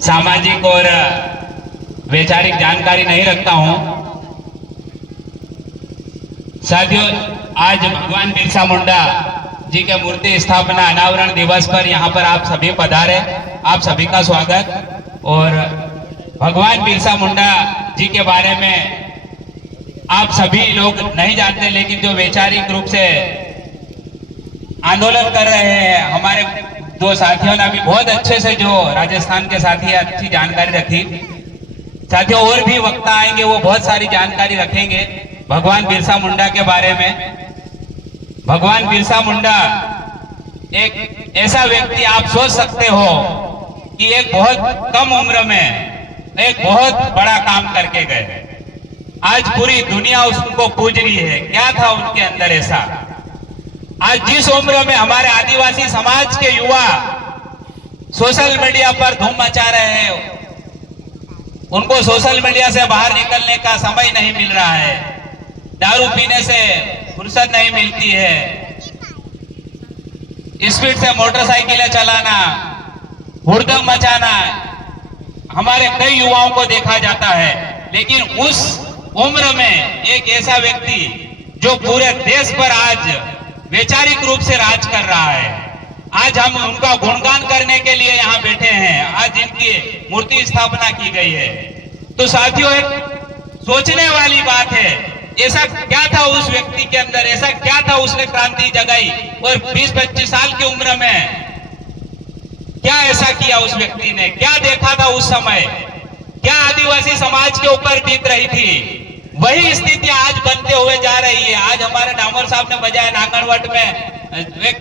सामाजिक और वैचारिक जानकारी नहीं रखता हूं। साथियों, आज भगवान बिरसा मुंडा जी के मूर्ति स्थापना अनावरण दिवस पर यहाँ पर आप सभी पधारे, आप सभी का स्वागत। और भगवान बिरसा मुंडा जी के बारे में आप सभी लोग नहीं जानते, लेकिन जो वैचारिक रूप से आंदोलन कर रहे हैं, हमारे दो साथियों ने अभी बहुत अच्छे से, जो राजस्थान के साथी अच्छी जानकारी रखी। साथियों, और भी वक्ता आएंगे, वो बहुत सारी जानकारी रखेंगे भगवान बिरसा मुंडा के बारे में। भगवान बिरसा मुंडा एक ऐसा व्यक्ति, आप सोच सकते हो कि एक बहुत कम उम्र में एक बहुत बड़ा काम करके गए। आज पूरी दुनिया उसको पूज रही है। क्या था उनके अंदर ऐसा? आज जिस उम्र में हमारे आदिवासी समाज के युवा सोशल मीडिया पर धूम मचा रहे हैं, उनको सोशल मीडिया से बाहर निकलने का समय नहीं मिल रहा है, दारू पीने से फुर्सत नहीं मिलती है, स्पीड से मोटरसाइकिलें चलाना, हुड़दंग मचाना हमारे कई युवाओं को देखा जाता है। लेकिन उस उम्र में एक ऐसा व्यक्ति जो पूरे देश पर आज वैचारिक रूप से राज कर रहा है, आज हम उनका गुणगान करने के लिए यहाँ बैठे हैं। आज इनकी मूर्ति स्थापना की गई है। तो साथियों, एक सोचने वाली बात है, ऐसा क्या था उस व्यक्ति के अंदर, ऐसा क्या था उसने क्रांति जगाई, और 20-25 साल की उम्र में क्या ऐसा किया उस व्यक्ति ने, क्या देखा था उस समय, क्या आदिवासी समाज के ऊपर बीत रही थी। वही स्थिति आज बनते हुए जा रही है। आज हमारे डामोर साहब ने बजाया नांगणवट में, एक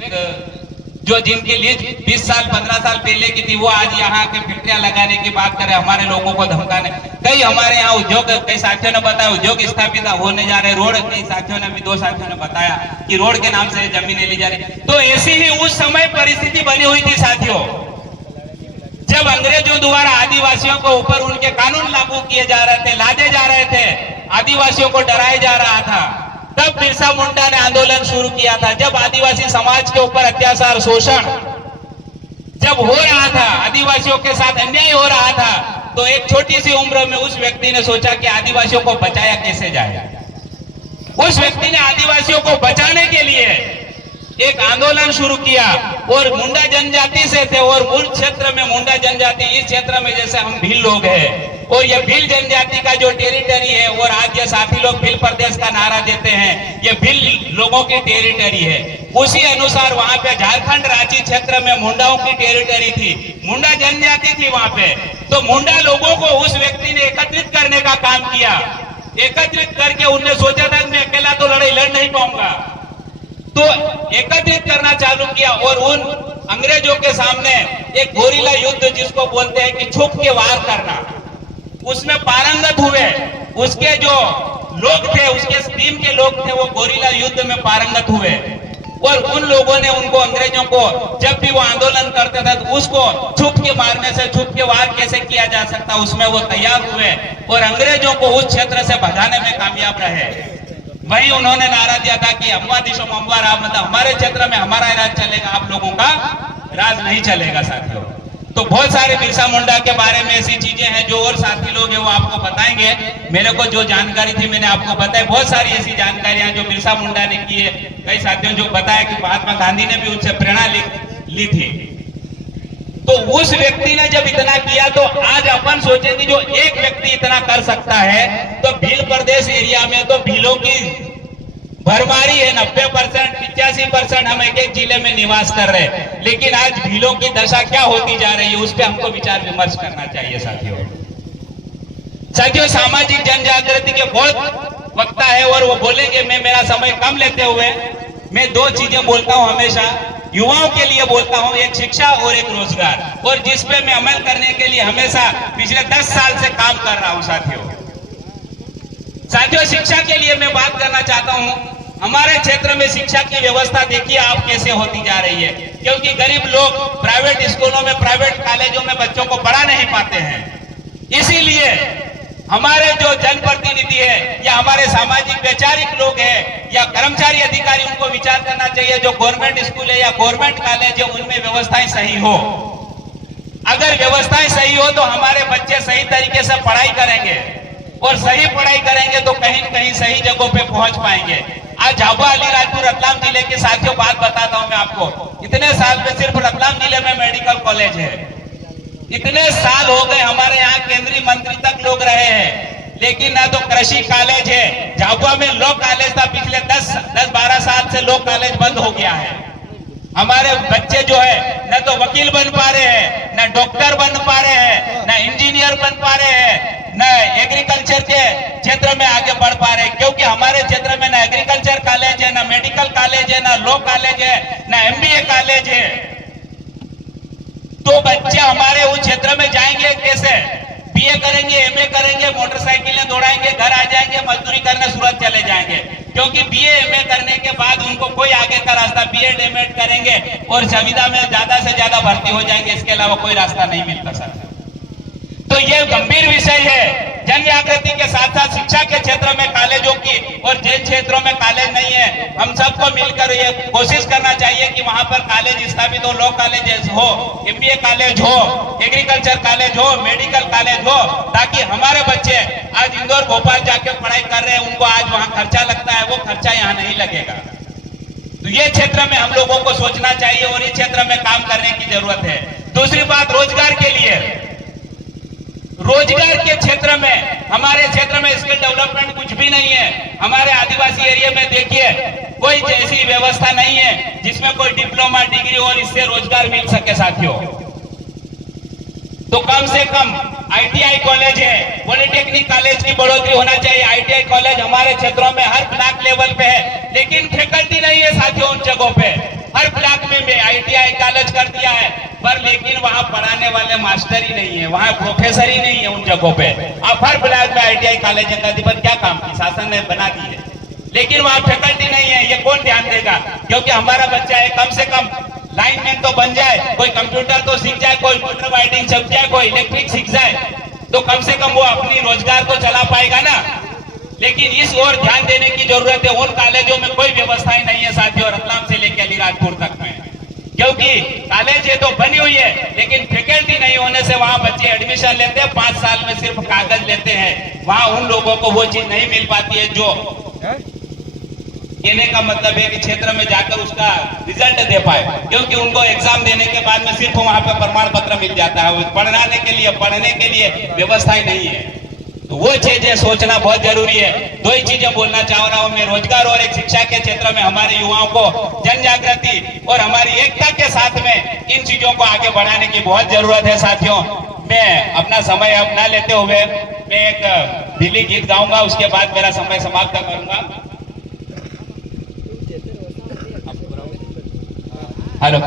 जो जिनकी लीज 20 साल 15 साल पहले की थी, वो आज यहाँ के फैक्ट्रियां लगाने की बात करे, हमारे लोगों को धमकाने। कई हमारे यहाँ उद्योग, कई साथियों ने बताया उद्योग स्थापित होने जा रहे, रोड, कई साथियों ने भी, 2 साथियों ने बताया कि रोड के नाम से जमीनें ली जा रही। तो ऐसी ही उस समय परिस्थिति बनी हुई थी साथियों, जब अंग्रेजों द्वारा आदिवासियों को ऊपर उनके कानून लागू किए जा रहे थे, लादे जा रहे थे, आदिवासियों को डराया जा रहा था। तब बिरसा मुंडा ने आंदोलन शुरू किया था। जब आदिवासी समाज के ऊपर अत्याचार, शोषण जब हो रहा था, आदिवासियों के साथ अन्याय हो रहा था, तो एक छोटी सी उम्र में उस व्यक्ति ने सोचा कि आदिवासियों को बचाया कैसे जाए। उस व्यक्ति ने आदिवासियों को बचाने के लिए एक आंदोलन शुरू किया, और मुंडा जनजाति से थे, और मूल क्षेत्र में मुंडा जनजाति, इस क्षेत्र में जैसे हम भील लोग हैं, और ये भील जनजाति का जो टेरिटरी है, और आज ये साथी लोग भील प्रदेश का नारा देते हैं, ये भील लोगों की टेरिटरी है। उसी अनुसार वहां पे झारखंड रांची क्षेत्र में मुंडाओं की टेरिटरी थी, मुंडा जनजाति थी वहां पे। तो मुंडा लोगों को उस व्यक्ति ने एकत्रित करने का काम किया। एकत्रित करके उनने सोचा था मैं अकेला तो लड़ाई लड़ नहीं पाऊंगा, तो एकत्रित करना चालू किया, और उन अंग्रेजों के सामने एक गोरिल्ला युद्ध, जिसको बोलते हैं कि छुप के वार करना, उसमें पारंगत हुए। उसके जो लोग थे, उसके टीम के लोग थे, वो गोरिल्ला युद्ध में पारंगत हुए, और उन लोगों ने उनको, अंग्रेजों को, जब भी वो आंदोलन करते थे तो उसको छुप के मारने से, छुप के वार कैसे किया जा सकता, उसमें वो तैयार हुए, और अंग्रेजों को उस क्षेत्र से भगाने में कामयाब रहे। वही उन्होंने नारा दिया था कि अम्बा दिशोम अम्बा राज, मतलब हमारे क्षेत्र में हमारा राज चलेगा, आप लोगों का राज नहीं चलेगा साथियों। तो बहुत सारे बिरसा मुंडा के बारे में ऐसी चीजें हैं जो और साथी लोग हैं वो आपको बताएंगे। मेरे को जो जानकारी थी मैंने आपको बताई। बहुत सारी ऐसी जानकारियां जो बिरसा मुंडा ने की है। कई साथियों जो बताया कि महात्मा गांधी ने भी उनसे प्रेरणा ली थी। तो उस व्यक्ति ने जब इतना किया, तो आज अपन सोचे कि जो एक व्यक्ति इतना कर सकता है, तो भील प्रदेश एरिया में तो भीलों की भरमारी है। 90%, 85% हम एक एक जिले में निवास कर रहे हैं, लेकिन आज भीलों की दशा क्या होती जा रही है, उस पर हमको विचार विमर्श करना चाहिए साथियों। साथियों, सामाजिक जन जागृति के बहुत वक्ता है, और वो बोलेंगे। मैं मेरा समय कम लेते हुए मैं 2 चीजें बोलता हूं हमेशा, युवाओं के लिए बोलता हूं, एक शिक्षा और एक रोजगार, और जिसपे मैं अमल करने के लिए हमेशा पिछले 10 साल से काम कर रहा हूं साथियों, शिक्षा के लिए मैं बात करना चाहता हूं। हमारे क्षेत्र में शिक्षा की व्यवस्था देखिए आप कैसे होती जा रही है, क्योंकि गरीब लोग प्राइवेट स्कूलों में, प्राइवेट कॉलेजों में बच्चों को पढ़ा नहीं पाते हैं। इसीलिए हमारे जो जनप्रतिनिधि है, या हमारे सामाजिक वैचारिक लोग हैं, या कर्मचारी अधिकारी, उनको विचार करना चाहिए जो गवर्नमेंट स्कूल है या गवर्नमेंट कॉलेज है, उनमें व्यवस्थाएं सही हो। अगर व्यवस्थाएं सही हो तो हमारे बच्चे सही तरीके से पढ़ाई करेंगे और सही पढ़ाई करेंगे तो कहीं न कहीं सही जगहों पे पहुंच पाएंगे। आज झाबुआ अलीराजपुर रतलाम जिले के साथियों बात बताता हूं मैं आपको, इतने साल में सिर्फ रतलाम जिले में मेडिकल कॉलेज है। इतने साल हो गए हमारे यहाँ केंद्रीय मंत्री तक लोग रहे हैं, लेकिन ना तो कृषि कॉलेज है। झाबुआ में लॉ कॉलेज था, पिछले 10-12 साल से लॉ कॉलेज बंद हो गया है। हमारे बच्चे जो है न तो वकील बन पा रहे हैं, न डॉक्टर बन पा रहे हैं, न इंजीनियर बन पा रहे हैं, न एग्रीकल्चर के क्षेत्र में आगे बढ़ पा रहे हैं, क्योंकि हमारे क्षेत्र में न एग्रीकल्चर कॉलेज है, न मेडिकल कॉलेज है, न लॉ कॉलेज है, न MBA कॉलेज है। तो बच्चे हमारे उस क्षेत्र में जाएंगे कैसे? BA करेंगे, MA करेंगे, मोटरसाइकिलें दौड़ाएंगे, घर आ जाएंगे, मजदूरी करने सूरत चले जाएंगे, क्योंकि BA MA करने के बाद उनको कोई आगे का रास्ता, BEd MAd करेंगे और संविदा में ज्यादा से ज्यादा भर्ती हो जाएंगे, इसके अलावा कोई रास्ता नहीं मिलता सर। तो ये गंभीर विषय है। जन जागृति के साथ साथ शिक्षा के क्षेत्र में कॉलेजों की और जिन क्षेत्रों में कॉलेज नहीं है, हम सबको मिलकर ये कोशिश करना चाहिए कि वहां पर कॉलेज स्थापित हो, लॉ कॉलेज हो, MBA कॉलेज हो, एग्रीकल्चर कॉलेज हो, मेडिकल कॉलेज हो, ताकि हमारे बच्चे आज इंदौर भोपाल जाके पढ़ाई कर रहे हैं, उनको आज वहां खर्चा लगता है, वो खर्चा यहाँ नहीं लगेगा। तो ये क्षेत्र में हम लोगों को सोचना चाहिए और इस क्षेत्र में काम करने की जरूरत है। दूसरी बात, रोजगार के लिए, रोजगार के क्षेत्र में हमारे क्षेत्र में स्किल डेवलपमेंट कुछ भी नहीं है। हमारे आदिवासी एरिया में देखिए कोई ऐसी व्यवस्था नहीं है जिसमें कोई डिप्लोमा डिग्री और इससे रोजगार मिल सके साथियों। तो कम से कम ITI कॉलेज है, पॉलिटेक्निक कॉलेज की बढ़ोतरी होना चाहिए। ITI कॉलेज हमारे क्षेत्रों में हर ब्लॉक लेवल पे है, लेकिन फैकल्टी नहीं है साथियों उन जगहों पे। हर ब्लॉक में ITI कॉलेज कर दिया है, पर लेकिन वहां पढ़ाने वाले मास्टर ही नहीं है, वहां प्रोफेसर ही नहीं है उन जगहों पे। अब हर ब्लॉक में ITI कॉलेज कर दी, पर क्या काम की, शासन ने बना दी है, लेकिन वहां फैकल्टी नहीं है। ये कौन ध्यान देगा? क्योंकि हमारा बच्चा है, कम से कम लाइनमैन तो बन जाए, कोई कंप्यूटर तो सीख जाए, कोई मोटर वाइडिंग सीख जाए, कोई इलेक्ट्रिक सीख जाए, तो कम से कम वो अपनी रोजगार तो चला पाएगा ना। लेकिन इस ओर ध्यान देने की जरूरत है। उन कॉलेजों में कोई व्यवस्थाएं नहीं है साथियों, रतलाम से लेकर अलीराजपुर तक में, क्योंकि कॉलेज है तो बनी हुई है, लेकिन फैकल्टी नहीं होने से वहां बच्चे एडमिशन लेते हैं, 5 साल में सिर्फ कागज लेते हैं। वहां उन लोगों को वो चीज नहीं मिल पाती है जो कहने का मतलब है कि क्षेत्र में जाकर उसका रिजल्ट दे पाए, क्योंकि उनको एग्जाम देने के बाद में सिर्फ वहां पर प्रमाण पत्र मिल जाता है, पढ़ने के लिए व्यवस्थाएं नहीं है। तो वो चीजें सोचना बहुत जरूरी है। दो ही चीजें बोलना चाह रहा हूं मैं, रोजगार और एक शिक्षा के क्षेत्र में हमारे युवाओं को जन जागृति और हमारी एकता के साथ में इन चीजों को आगे बढ़ाने की बहुत जरूरत है साथियों। मैं अपना समय अब ना लेते हुए मैं एक दिल्ली गीत गाऊंगा, उसके बाद मेरा समय समाप्त करूंगा। हेलो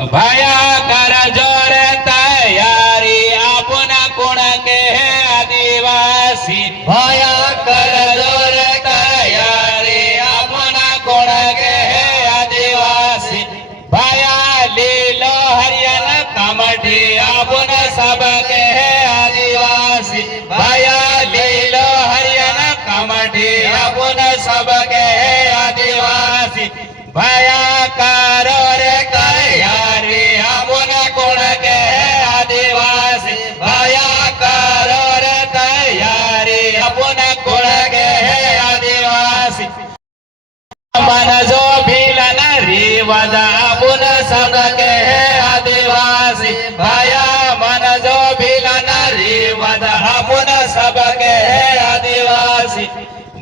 भाया कर जोर तैयारी अपना कोण के है आदिवासी, भाया कर जोर तैयारी अपना कोण के है आदिवासी, भाया लीलो हरियाणा कमटी अपना सब के है आदिवासी, भाया लीलो हरियाणा कमटी अपना सब के है आदिवासी, भाया करो रे तैयारी अपना कोण के है आदिवासी, भाया करो रे तैयारी अपना कोण के है आदिवासी, मन जो भीलन रिवाज अपना सब के है आदिवासी, भाया मन जो भीलन रिवाज अपना सब के है आदिवासी,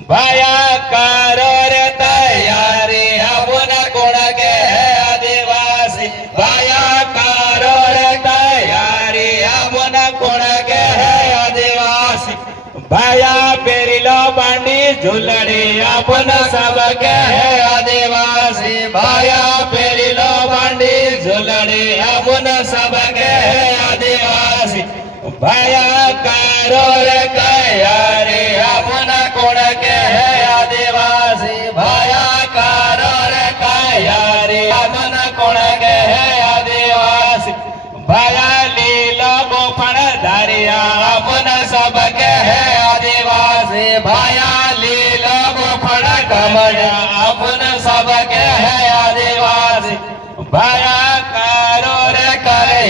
भाया करो रे तैयारी अपना कोण के है आदिवासी, भाया करो रे तैयारी अपना कोण के है आदिवासी, भाया पेरिलो बांडी झुलड़ी अपना सब के है आदिवासी, भाया पेरिलो बांडी झुलड़ी अपना सब के है आदिवासी, भाया करो रे तैयारी अपना कोण के है आदिवासी, भाया करो रे तैयारी अपना कोण के है आदिवासी, भाया लीलो गोफण धरिया अपना सब के है आदिवासी, भाया लीलो गोफण कमरिया अपना सब के है आदिवासी, भाया करो रे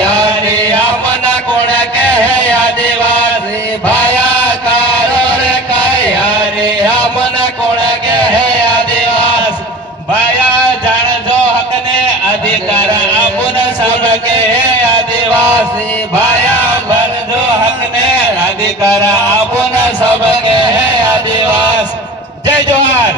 યારે આમના કોણ કહે આદિવાસી ભાયા કારો રે કાયા રે આમના કોણ કહે આદિવાસ ભાયા જાણજો હકને અધિકાર આપુન સબ કે આદિવાસી ભાયા ભરજો હકને અધિકાર આપુન સબ કે આદિવાસ જય જોહાર